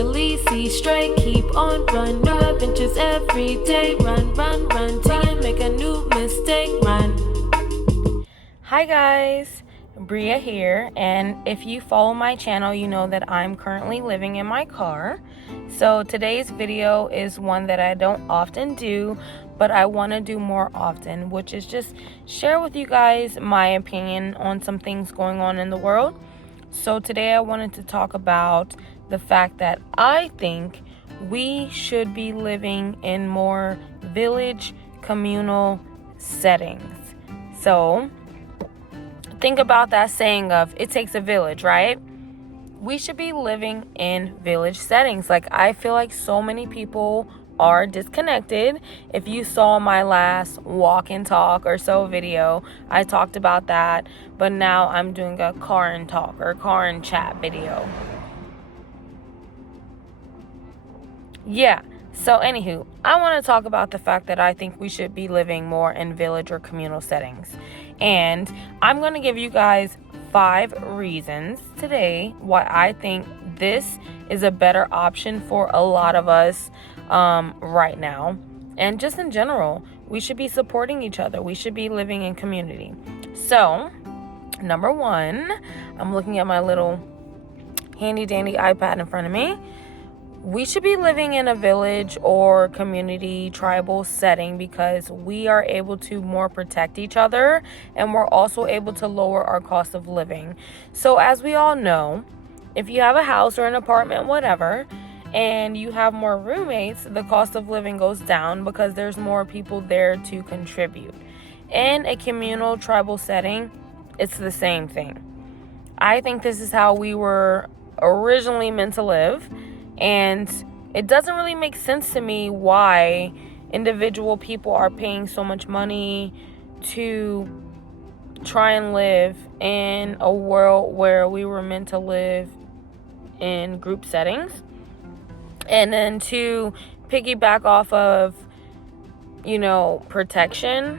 eventually see straight. Keep on run, new adventures every day. Run, run, run, till you make a new mistake. Run. Hi guys, Bria here, and if you follow my channel, you know that I'm currently living in my car. So today's video is one that I don't often do, but I want to do more often, which is just share with you guys my opinion on some things going on in the world. So today I wanted to talk about the fact that I think we should be living in more village communal settings. So think about that saying of it takes a village, right? We should be living in village settings. Like, I feel like so many people are disconnected. If you saw my last walk and talk or so video, I talked about that, but now I'm doing a car and talk or car and chat video. Yeah. So anywho, I want to talk about the fact that I think we should be living more in village or communal settings. And I'm going to give you guys 5 reasons today why I think this is a better option for a lot of us right now. And just in general, we should be supporting each other. We should be living in community. So, number 1, I'm looking at my little handy dandy iPad in front of me. We should be living in a village or community tribal setting because we are able to more protect each other, and we're also able to lower our cost of living. So as we all know, if you have a house or an apartment, whatever, and you have more roommates, the cost of living goes down because there's more people there to contribute. In a communal tribal setting, it's the same thing. I think this is how we were originally meant to live. And it doesn't really make sense to me why individual people are paying so much money to try and live in a world where we were meant to live in group settings. And then to piggyback off of, protection,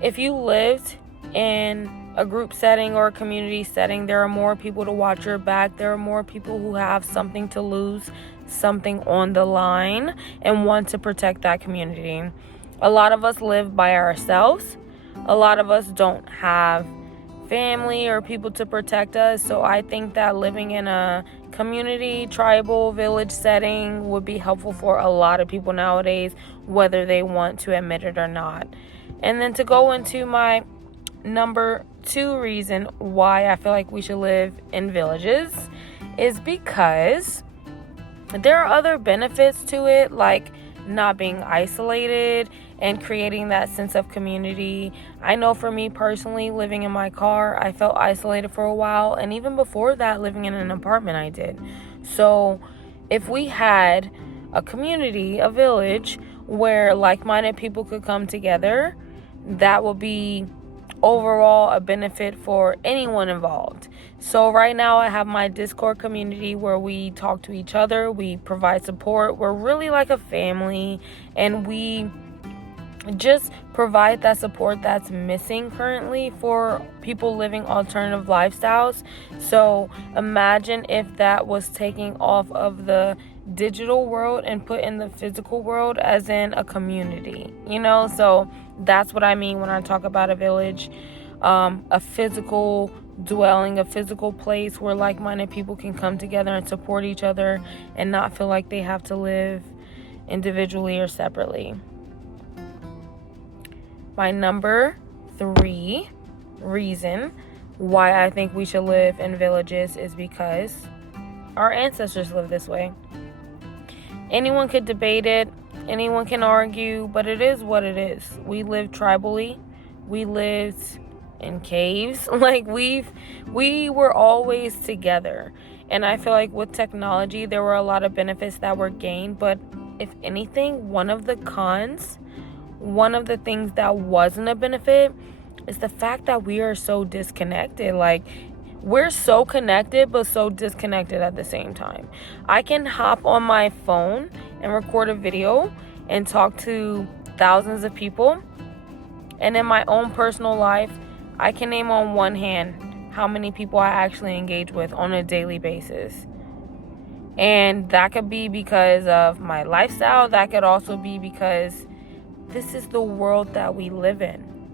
if you lived in a group setting or a community setting, there are more people to watch your back. There are more people who have something to lose, something on the line, and want to protect that community. A lot of us live by ourselves. A lot of us don't have family or people to protect us. So I think that living in a community, tribal, village setting would be helpful for a lot of people nowadays, whether they want to admit it or not. And then to go into my number 2 reason why I feel like we should live in villages is because there are other benefits to it, like not being isolated and creating that sense of community. I know for me personally, living in my car, I felt isolated for a while, and even before that, living in an apartment, I did. So if we had a community, a village where like-minded people could come together, that would be overall a benefit for anyone involved. So right now I have my Discord community where we talk to each other, we provide support, we're really like a family, and we just provide that support that's missing currently for people living alternative lifestyles. So imagine if that was taking off of the digital world and put in the physical world, as in a community, so that's what I mean when I talk about a village, a physical dwelling, a physical place where like-minded people can come together and support each other and not feel like they have to live individually or separately. My number 3 reason why I think we should live in villages is because our ancestors lived this way. Anyone could debate it, anyone can argue, but it is what it is. We lived tribally, we lived in caves, like we were always together. And I feel like with technology, there were a lot of benefits that were gained, but if anything, one of the things that wasn't a benefit is the fact that we are so disconnected. Like, we're so connected, but so disconnected at the same time. I can hop on my phone and record a video and talk to thousands of people. And in my own personal life, I can name on one hand how many people I actually engage with on a daily basis. And that could be because of my lifestyle. That could also be because this is the world that we live in.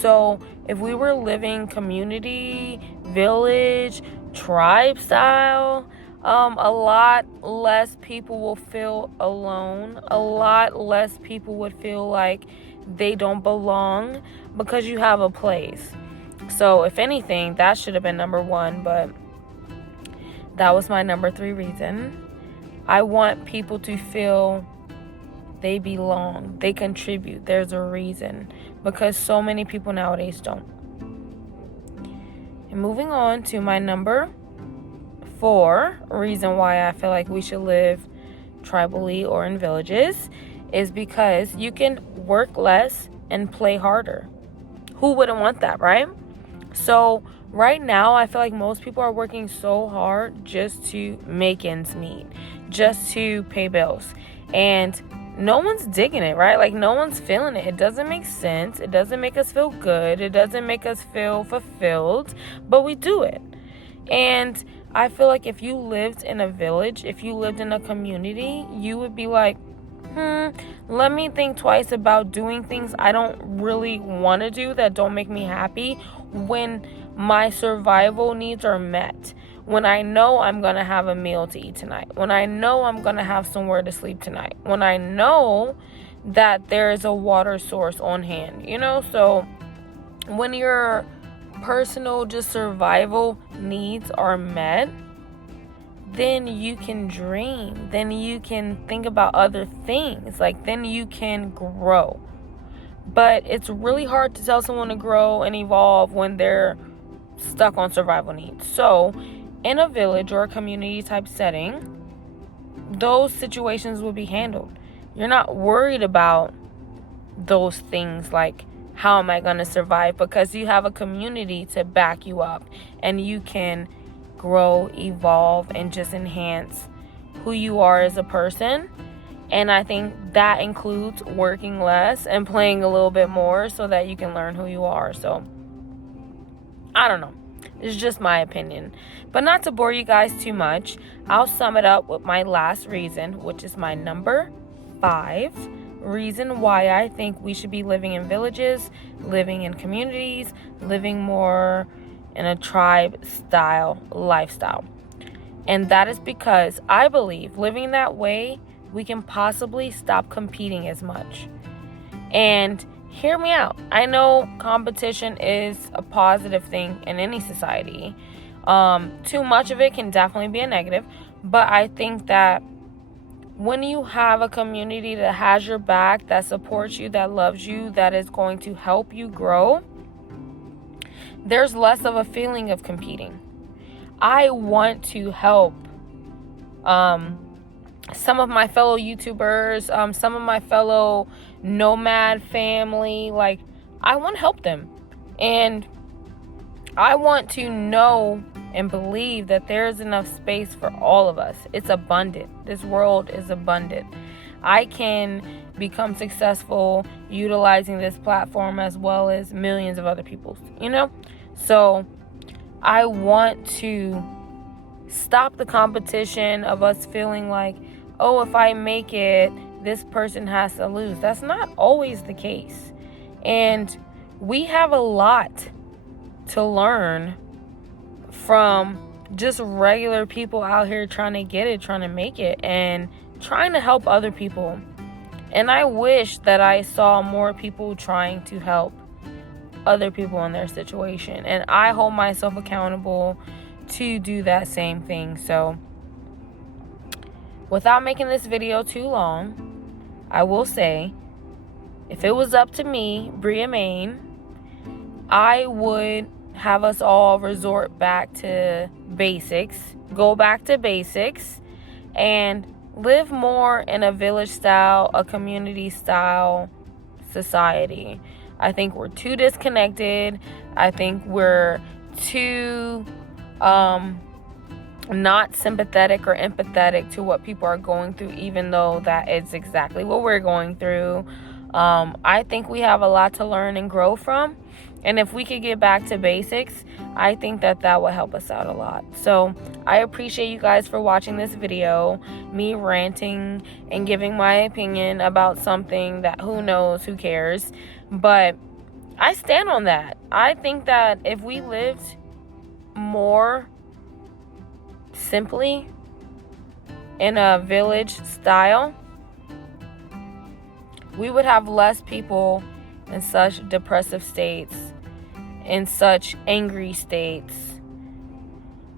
So if we were living community, village, tribe style, a lot less people will feel alone. A lot less people would feel like they don't belong because you have a place. So if anything, that should have been number 1, but that was my number 3 reason. I want people to feel they belong, they contribute, there's a reason, because so many people nowadays don't. And moving on to my number 4 reason why I feel like we should live tribally or in villages is because you can work less and play harder. Who wouldn't want that, right? So right now, I feel like most people are working so hard just to make ends meet, just to pay bills. And no one's digging it, right? Like, no one's feeling it. It doesn't make sense. It doesn't make us feel good. It doesn't make us feel fulfilled, but we do it. And I feel like if you lived in a village, if you lived in a community, you would be like, let me think twice about doing things I don't really want to do that don't make me happy when my survival needs are met. When I know I'm going to have a meal to eat tonight. When I know I'm going to have somewhere to sleep tonight. When I know that there is a water source on hand. So when your personal just survival needs are met, then you can dream. Then you can think about other things. Like, then you can grow. But it's really hard to tell someone to grow and evolve when they're stuck on survival needs. So in a village or a community type setting, those situations will be handled. You're not worried about those things like, how am I going to survive? Because you have a community to back you up, and you can grow, evolve, and just enhance who you are as a person. And I think that includes working less and playing a little bit more so that you can learn who you are. So I don't know. It's just my opinion. But not to bore you guys too much, I'll sum it up with my last reason, which is my number 5 reason why I think we should be living in villages, living in communities, living more in a tribe style lifestyle. And that is because I believe living that way, we can possibly stop competing as much. And hear me out. I know competition is a positive thing in any society. Too much of it can definitely be a negative. But I think that when you have a community that has your back, that supports you, that loves you, that is going to help you grow, there's less of a feeling of competing. I want to help some of my fellow YouTubers, some of my fellow nomad family. Like, I want to help them. And I want to know and believe that there's enough space for all of us. It's abundant. This world is abundant. I can become successful utilizing this platform as well as millions of other people's, So I want to stop the competition of us feeling like, oh, if I make it, this person has to lose. That's not always the case. And we have a lot to learn from just regular people out here trying to get it, trying to make it, and trying to help other people. And I wish that I saw more people trying to help other people in their situation. And I hold myself accountable to do that same thing. So without making this video too long, I will say, if it was up to me, Bria-maine, I would have us all resort back to basics, go back to basics, and live more in a village style, a community style society. I think we're too disconnected. I think we're too not sympathetic or empathetic to what people are going through, even though that is exactly what we're going through. I think we have a lot to learn and grow from. And if we could get back to basics, I think that would help us out a lot. So I appreciate you guys for watching this video, me ranting and giving my opinion about something that who knows, who cares. But I stand on that. I think that if we lived more simply in a village style, we would have less people in such depressive states, in such angry states,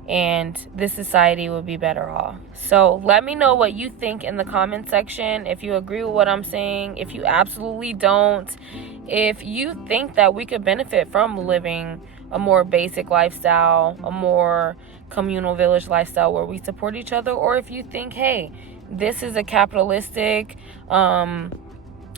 and this society would be better off. So let me know what you think in the comment section. If you agree with what I'm saying, if you absolutely don't, if you think that we could benefit from living a more basic lifestyle, a more communal village lifestyle where we support each other, or if you think, hey, this is a capitalistic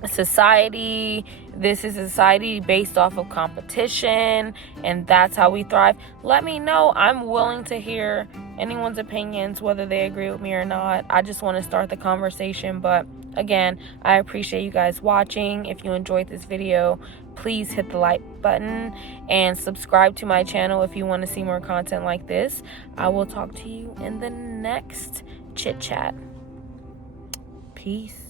society, this is a society based off of competition, and that's how we thrive, let me know. I'm willing to hear anyone's opinions, whether they agree with me or not. I just want to start the conversation. But again, I appreciate you guys watching. If you enjoyed this video, please hit the like button and subscribe to my channel if you want to see more content like this. I will talk to you in the next chit chat. Peace.